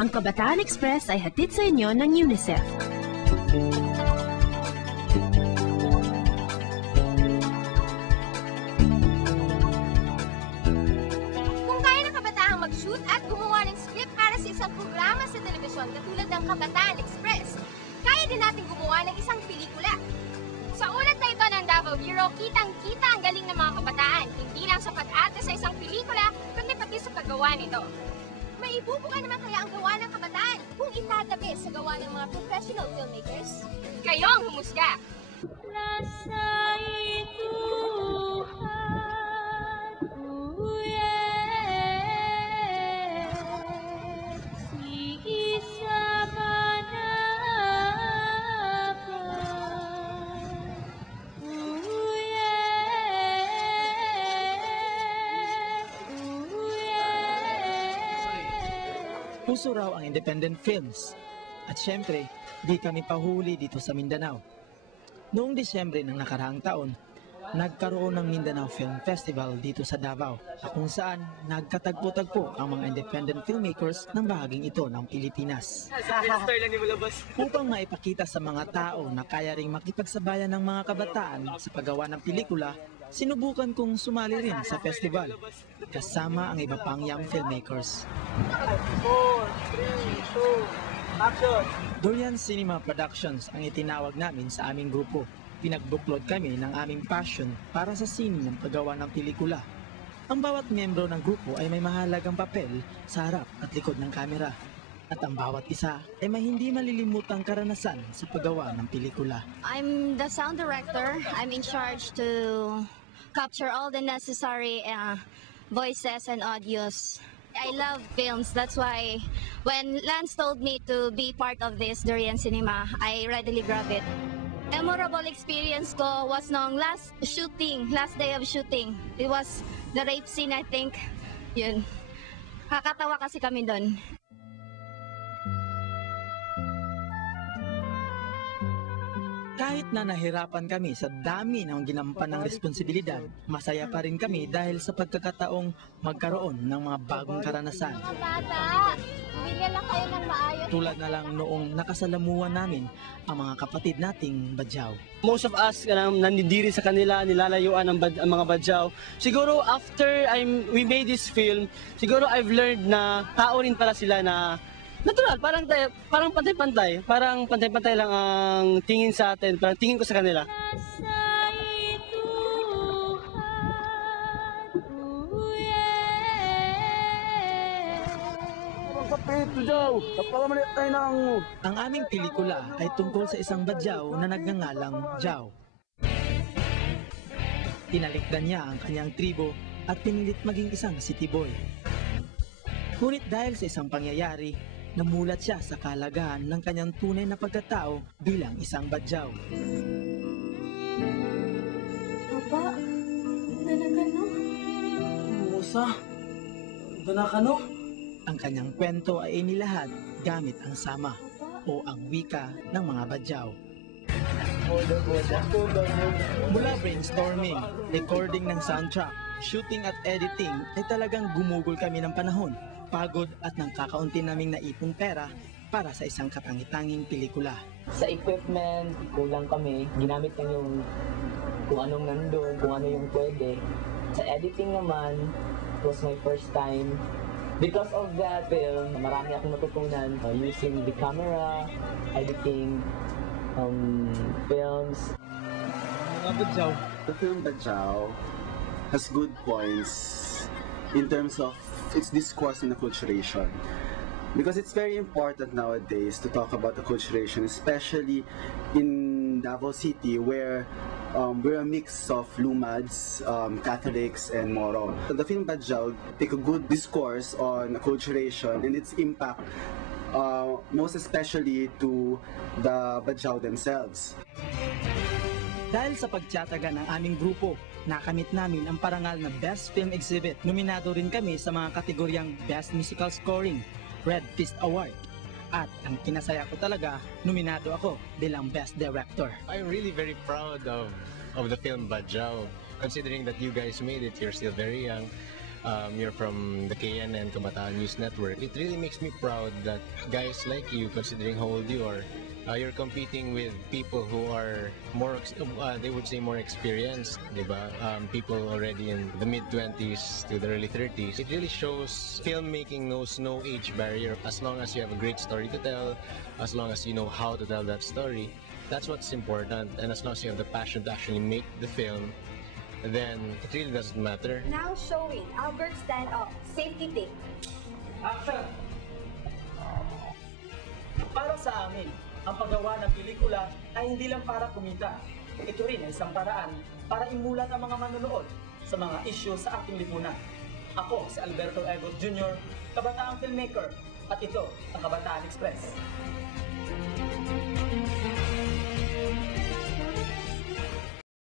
Ang Kabataan Express ay hatid sa inyo ng UNICEF. Kung kaya ng kabataang mag-shoot at gumawa ng script para sa isang programa sa telebisyon katulad ng Kabataan Express, kaya din natin gumawa ng isang pelikula. Sa ulat na ito ng Davao Bureau, kitang-kita ang galing ng mga kabataan, hindi lang sa pag-arte sa isang pelikula, kundi pati sa paggawa nito. May ibubuka naman kaya ang gawa ng kabataan kung itatabi sa gawa ng mga professional filmmakers? Kayo ang humusga! Nasa Puso raw ang independent films. At syempre, di kami pahuli dito sa Mindanao. Noong Disyembre ng nakaraang taon, nagkaroon ng Mindanao Film Festival dito sa Davao, kung saan nagkatagpo-tagpo ang mga independent filmmakers ng bahaging ito ng Pilipinas. Upang maipakita sa mga tao na kaya ring makipagsabayan ng mga kabataan sa paggawa ng pelikula, sinubukan kong sumali rin sa festival, kasama ang iba pang young filmmakers. 4, 3, 2, action! Dorian Cinema Productions ang itinawag namin sa aming grupo. Pinagbuklod kami ng aming passion para sa sine ng paggawa ng pelikula. Ang bawat miyembro ng grupo ay may mahalagang papel sa harap at likod ng kamera. At ang bawat isa ay may hindi malilimutang karanasan sa paggawa ng pelikula. I'm the sound director. I'm in charge to capture all the necessary voices and audios. I love films. That's why when Lance told me to be part of this Dorian Cinema, I readily grabbed it. Memorable experience ko was nung last day of shooting. It was the rape scene, I think. Yun. Kakatawa kasi kami doon. Kahit na nahirapan kami sa dami ng ginampan ng responsibilidad, masaya pa rin kami dahil sa pagkakataong magkaroon ng mga bagong karanasan. Mga bata, bigyan lang kayo ng maayos. Tulad na lang noong nakasalamuhan namin ang mga kapatid nating Badyaw. Most of us nandidiri sa kanila, nilalayuan ang mga Badyaw. Siguro after we made this film, siguro I've learned na tao rin pala sila na natural, parang pantay-pantay lang ang tingin sa atin, parang tingin ko sa kanila. Ang aming pelikula ay tungkol sa isang Badyaw na nagngangalang Jaw. Tinalikdan niya ang kanyang tribo at pinilit maging isang city boy. Ngunit dahil sa isang pangyayari, namulat siya sa kalagahan ng kanyang tunay na pagkatao bilang isang Badyaw. Papa, nanagano? Musa, danakano? Ang kanyang kwento ay inilahad gamit ang sama o ang wika ng mga Badyaw. Mula brainstorming, recording ng soundtrack, shooting at editing ay talagang gumugol kami ng panahon, pagod at ng kakaunti naming naipong pera para sa isang katangi-tanging pelikula. Sa equipment, kulang kami. Ginamit lang yung kung anong nandun, kung ano yung pwede. Sa editing naman, it was my first time. Because of that film, marami akong natutunan using the camera, editing, films. Mga Badyaw. The film Badyaw has good points in terms of its discourse and acculturation. Because it's very important nowadays to talk about acculturation, especially in Davao City where we're a mix of Lumads, Catholics, and Moro. The film Badyaw take a good discourse on acculturation and its impact, most especially to the Badyaw themselves. Dahil sa pagtiyataga ng aming grupo, nakamit namin ang parangal na Best Film Exhibit. Nominado rin kami sa mga kategoryang Best Musical Scoring, Red Fist Award. At ang kinasaya ko talaga, nominado ako bilang Best Director. I'm really very proud of the film Badyaw. Considering that you guys made it, you're still very young. you're from the KNN, Kabataan News Network. It really makes me proud that guys like you, considering how old you are, you're competing with people who are more, they would say more experienced, diba? People already in the mid-20s to the early 30s. It really shows filmmaking knows no age barrier. As long as you have a great story to tell, as long as you know how to tell that story, that's what's important. And as long as you have the passion to actually make the film, then it really doesn't matter. Now showing Albert Stand Up, Safety Tape. Action! Para sa amin, ang paggawa ng pelikula ay hindi lang para kumita. Ito rin ay isang paraan para imulat ang mga manonood sa mga isyu sa ating lipunan. Ako si Alberto Egot Jr., kabataang filmmaker, at ito ang Kabataan Express.